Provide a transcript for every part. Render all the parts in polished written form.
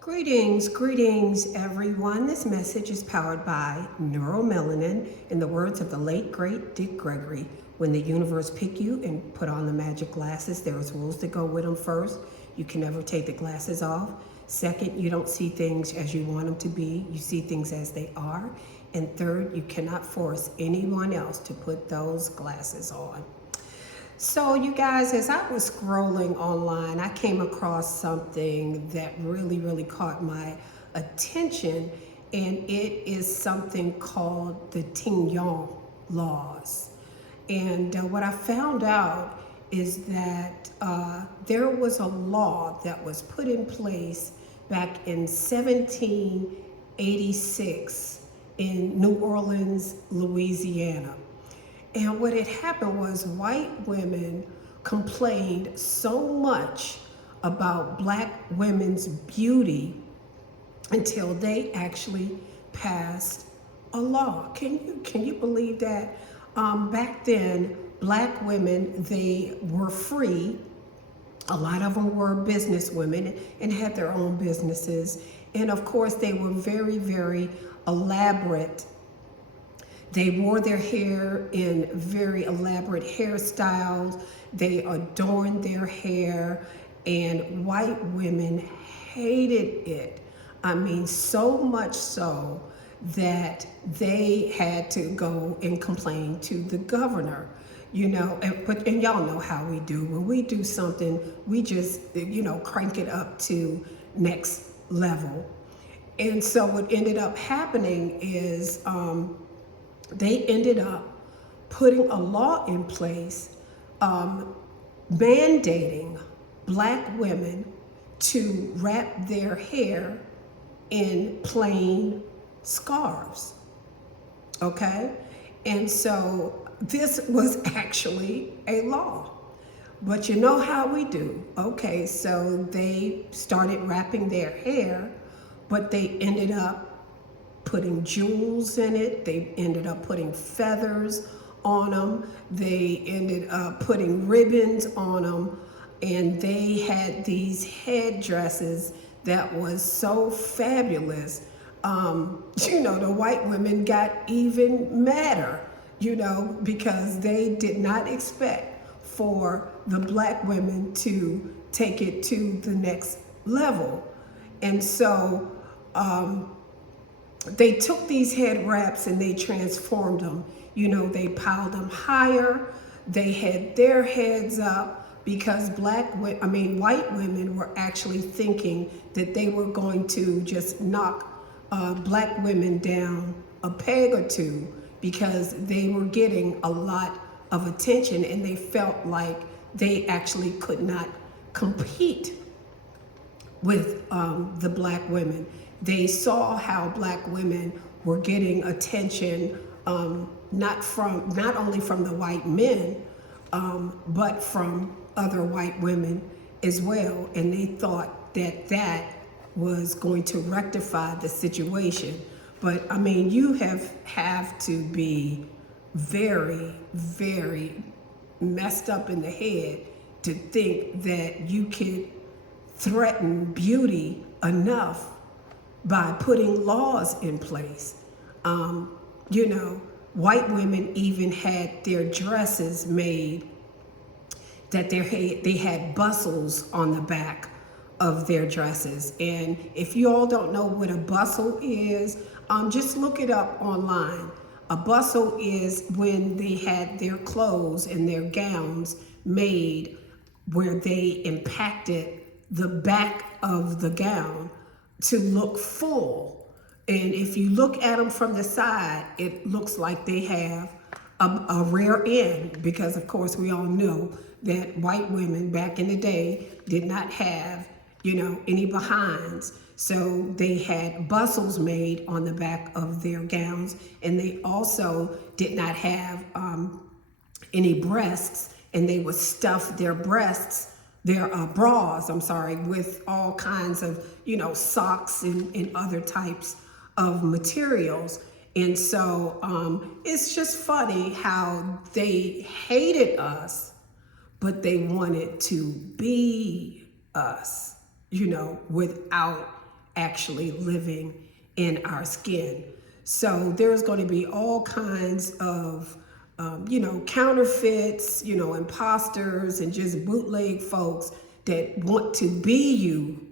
Greetings, everyone. This message is powered by neuromelanin. In the words of the late, great Dick Gregory, when the universe pick you and put on the magic glasses, there's rules that go with them. First, you can never take the glasses off. Second, you don't see things as you want them to be. You see things as they are. And third, you cannot force anyone else to put those glasses on. So you guys, as I was scrolling online, I came across something that really caught my attention, and it is something called the Tignon laws. And what I found out is that there was a law that was put in place back in 1786 in New Orleans, Louisiana. And what had happened was white women complained so much about black women's beauty until they actually passed a law. Can you believe that? Back then, black women, they were free. A lot of them were business women and had their own businesses. And of course, they were very elaborate. They wore their hair in very elaborate hairstyles. They adorned their hair, and white women hated it. I mean, so much so that they had to go and complain to the governor. You know, and y'all know how we do. When we do something, we just, crank it up to next level. And so what ended up happening is, they ended up putting a law in place mandating black women to wrap their hair in plain scarves, okay? And so this was actually a law. But you know how we do. Okay, so they started wrapping their hair, but they ended up putting jewels in it. They ended up putting feathers on them. They ended up putting ribbons on them. And they had these headdresses that was so fabulous. The white women got even madder, because they did not expect for the black women to take it to the next level. And so, they took these head wraps and they transformed them. They piled them higher. They had their heads up because white women were actually thinking that they were going to just knock black women down a peg or two because they were getting a lot of attention and they felt like they actually could not compete with the black women. They saw how black women were getting attention, not only from the white men, but from other white women as well. And they thought that was going to rectify the situation. But I mean, you have to be very messed up in the head to think that you could threaten beauty enough by putting laws in place. White women even had their dresses made that they had bustles on the back of their dresses. And if you all don't know what a bustle is, just look it up online. A bustle is when they had their clothes and their gowns made where they impacted the back of the gown to look full. And if you look at them from the side, it looks like they have a rear end, because of course we all know that white women back in the day did not have, any behinds. So they had bustles made on the back of their gowns, and they also did not have any breasts, and they would stuff their bras, with all kinds of, socks and other types of materials. And so it's just funny how they hated us, but they wanted to be us, without actually living in our skin. So there's going to be all kinds of, counterfeits, imposters and just bootleg folks that want to be you,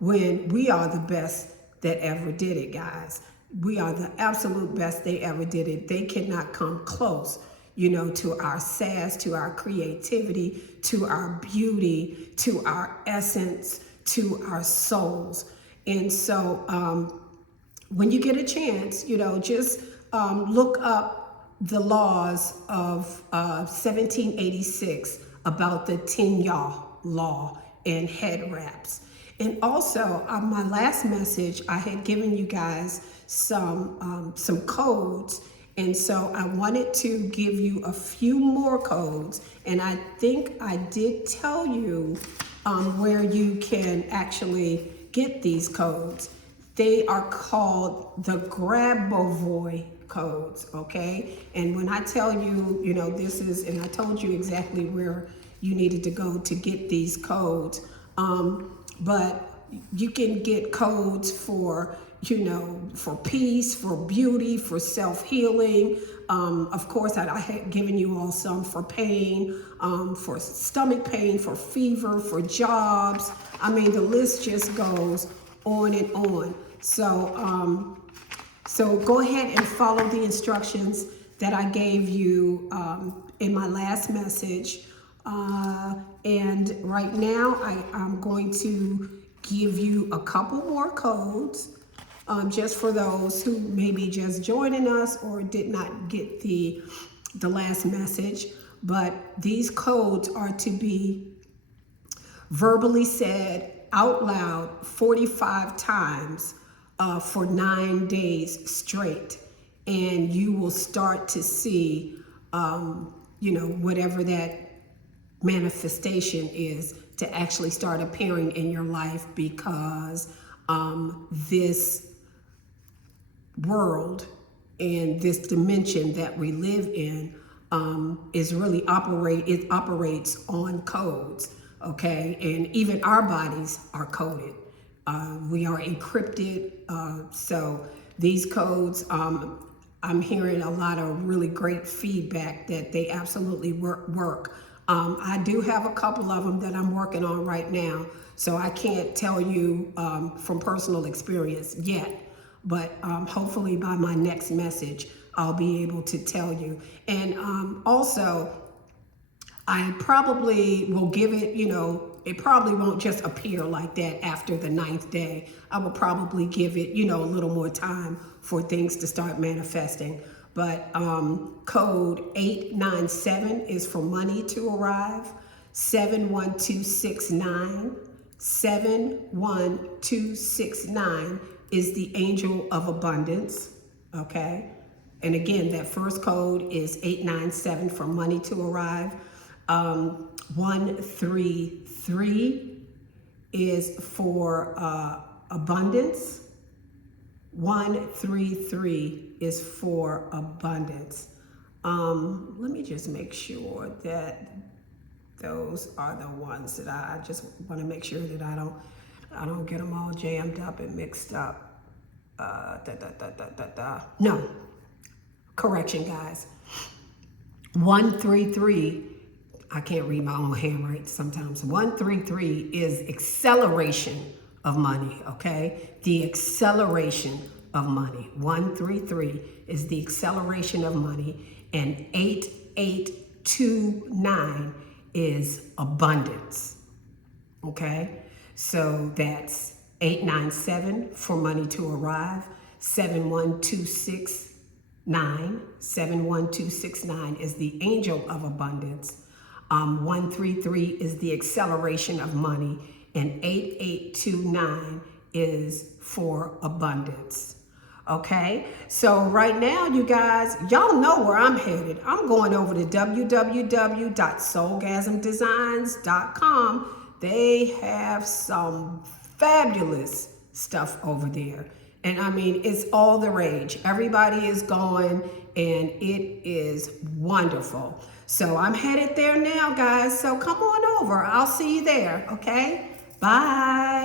when we are the best that ever did it, guys. We are the absolute best they ever did it. They cannot come close, to our sass, to our creativity, to our beauty, to our essence, to our souls. And so when you get a chance, just look up the laws of 1786 about the Tignon law and head wraps. And also, my last message, I had given you guys some codes. And so I wanted to give you a few more codes. And I think I did tell you where you can actually get these codes. They are called the Grabovoi codes, okay? And when I tell you, this is, and I told you exactly where you needed to go to get these codes. But you can get codes for, for peace, for beauty, for self-healing. Of course, I had given you all some for pain, for stomach pain, for fever, for jobs. I mean, the list just goes on and on. So, so go ahead and follow the instructions that I gave you in my last message. And right now I'm going to give you a couple more codes just for those who may be just joining us or did not get the last message. But these codes are to be verbally said out loud 45 times for 9 days straight. And you will start to see, whatever that manifestation is to actually start appearing in your life, because this world and this dimension that we live in is really operates on codes, okay? And even our bodies are coded. We are encrypted. So these codes, I'm hearing a lot of really great feedback that they absolutely work. I do have a couple of them that I'm working on right now, so I can't tell you from personal experience yet, but hopefully by my next message, I'll be able to tell you. And also, I probably will give it, it probably won't just appear like that after the 9th day. I will probably give it, a little more time for things to start manifesting. But code 897 is for money to arrive. 71269. 71269 is the angel of abundance, okay? And again, that first code is 897 for money to arrive. 133 is for abundance. 133 is for abundance. Let me just make sure that those are the ones that I just want to make sure that I don't get them all jammed up and mixed up. No, correction, guys. 133. I can't read my own handwriting sometimes. 133 is acceleration of money, okay? The acceleration of money. 133 is the acceleration of money, and 8829 is abundance, okay? So that's 897 for money to arrive, 71269. 71269 is the angel of abundance. 133 is the acceleration of money, and 8829 is for abundance. Okay, so right now, you guys, y'all know where I'm headed. I'm going over to www.soulgasmdesigns.com. They have some fabulous stuff over there. And I mean, it's all the rage. Everybody is going, and it is wonderful. So I'm headed there now, guys. So come on over. I'll see you there, okay? Bye.